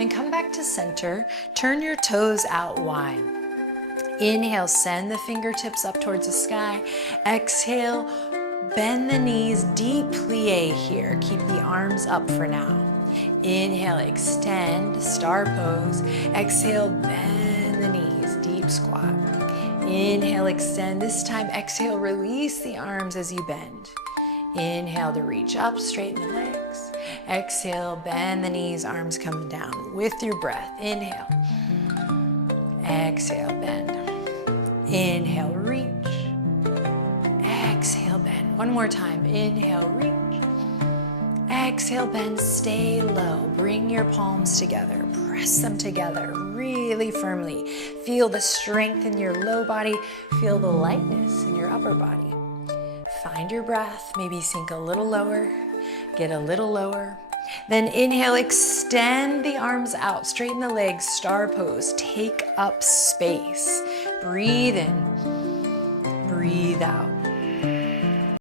Then come back to center. Turn your toes out wide. Inhale, send the fingertips up towards the sky. Exhale, bend the knees, deep plie here. Keep the arms up for now. Inhale, extend, star pose. Exhale, bend the knees, deep squat. Inhale, extend. This time, exhale, release the arms as you bend. Inhale to reach up, straighten the legs. Exhale, bend the knees, arms come down with your breath. Inhale. Exhale, bend. Inhale, reach. Exhale, bend. One more time. Inhale, reach. Exhale, bend, stay low. Bring your palms together. Press them together really firmly. Feel the strength in your low body. Feel the lightness in your upper body. Find your breath. Maybe sink a little lower. Get a little lower. Then inhale, extend the arms out. Straighten the legs, star pose. Take up space. Breathe in. Breathe out.